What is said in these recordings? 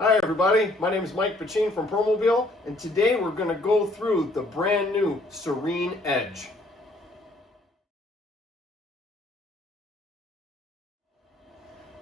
Hi everybody, my name is Mike Pachin from Permobil, and today we're going to go through the brand new Serene Edge.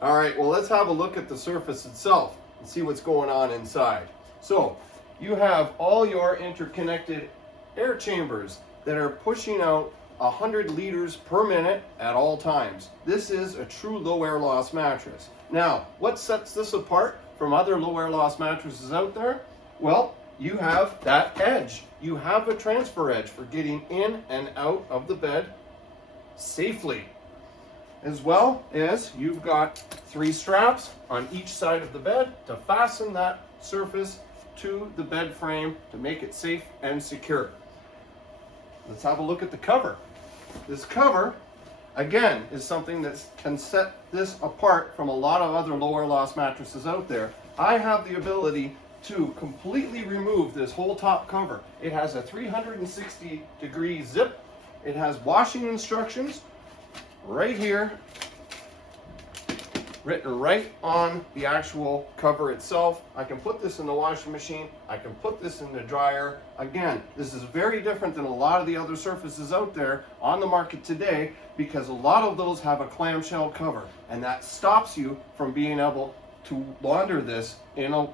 Alright, well let's have a look at the surface itself and see what's going on inside. So, you have all your interconnected air chambers that are pushing out 100 liters per minute at all times. This is a true low air loss mattress. Now, what sets this apart from other low air loss mattresses out there? Well, you have that edge. You have a transfer edge for getting in and out of the bed safely. As well as you've got 3 straps on each side of the bed to fasten that surface to the bed frame to make it safe and secure. Let's have a look at the cover. This cover, again, is something that can set this apart from a lot of other low air loss mattresses out there. I have the ability to completely remove this whole top cover. It has a 360-degree zip. It has washing instructions right here, written right on the actual cover itself. I can put this in the washing machine. I can put this in the dryer. Again, this is very different than a lot of the other surfaces out there on the market today, because a lot of those have a clamshell cover, and that stops you from being able to launder this in a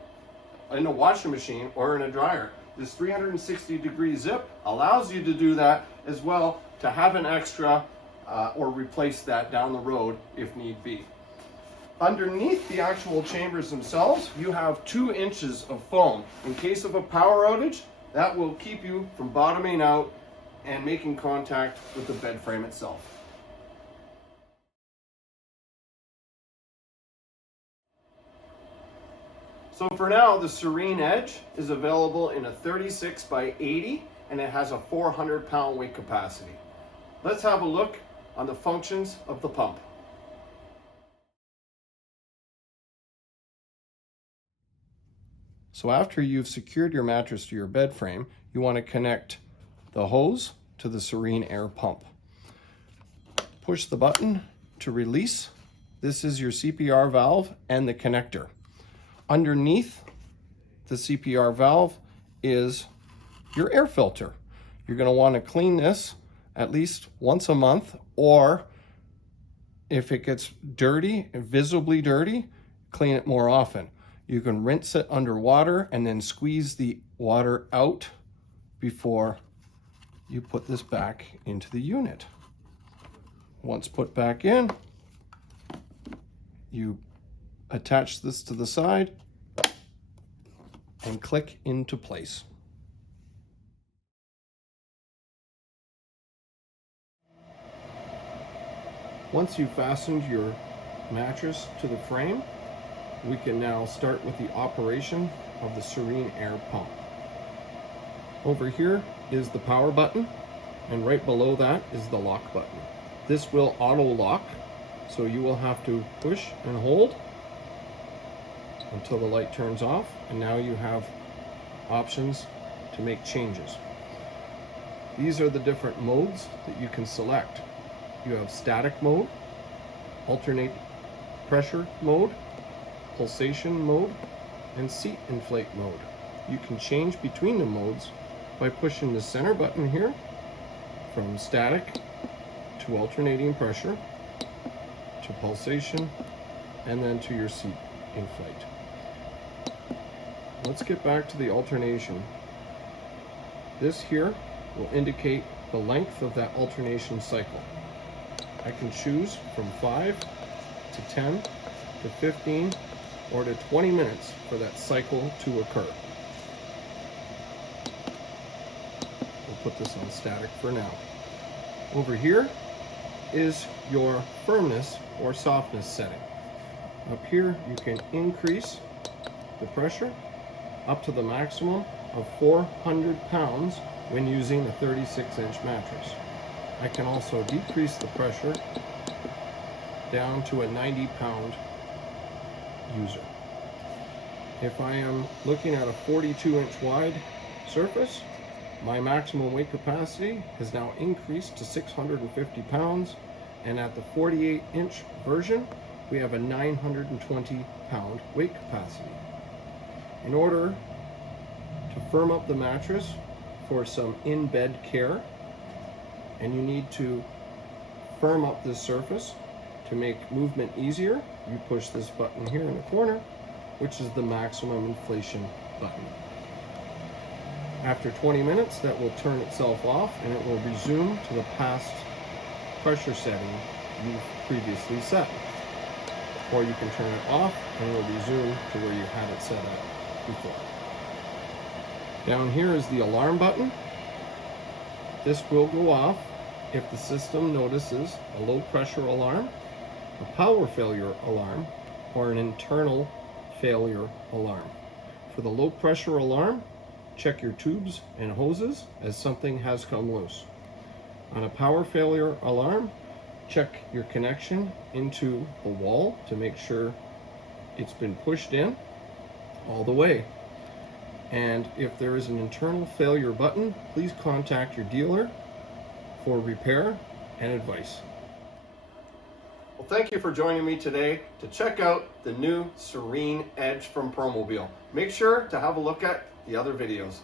washing machine or in a dryer. This 360-degree zip allows you to do that, as well to have an extra or replace that down the road if need be. Underneath the actual chambers themselves, you have 2 inches of foam. In case of a power outage, that will keep you from bottoming out and making contact with the bed frame itself. So for now, the Serene Edge is available in a 36 by 80, and it has a 400-pound weight capacity. Let's have a look on the functions of the pump. So after you've secured your mattress to your bed frame, you want to connect the hose to the Serene Air pump. Push the button to release. This is your CPR valve and the connector. Underneath the CPR valve is your air filter. You're going to want to clean this at least once a month, or if it gets dirty, visibly dirty, clean it more often. You can rinse it under water and then squeeze the water out before you put this back into the unit. Once put back in, you attach this to the side and click into place. Once you've fastened your mattress to the frame, we can now start with the operation of the Serene Air pump. Over here is the power button, and right below that is the lock button. This will auto lock, so you will have to push and hold until the light turns off, and now you have options to make changes. These are the different modes that you can select. You have static mode, alternate pressure mode, pulsation mode, and seat inflate mode. You can change between the modes by pushing the center button here from static to alternating pressure to pulsation and then to your seat inflate. Let's get back to the alternation. This here will indicate the length of that alternation cycle. I can choose from 5 to 10 to 15 or to 20 minutes for that cycle to occur. We'll put this on static for now. Over here is your firmness or softness setting. Up here you can increase the pressure up to the maximum of 400 pounds when using a 36-inch mattress. I can also decrease the pressure down to a 90-pound user. If I am looking at a 42-inch wide surface, my maximum weight capacity has now increased to 650 pounds, and at the 48-inch version, we have a 920-pound weight capacity. In order to firm up the mattress for some in-bed care, and you need to firm up this surface to make movement easier, you push this button here in the corner, which is the maximum inflation button. After 20 minutes, that will turn itself off and it will resume to the past pressure setting you've previously set. Or you can turn it off and it will resume to where you had it set up before. Down here is the alarm button. This will go off if the system notices a low pressure alarm, a power failure alarm, or an internal failure alarm. For the low pressure alarm, check your tubes and hoses as something has come loose. On a power failure alarm, check your connection into the wall to make sure it's been pushed in all the way. And if there is an internal failure button, please contact your dealer for repair and advice. Well, thank you for joining me today to check out the new Serene Edge from Permobil. Make sure to have a look at the other videos.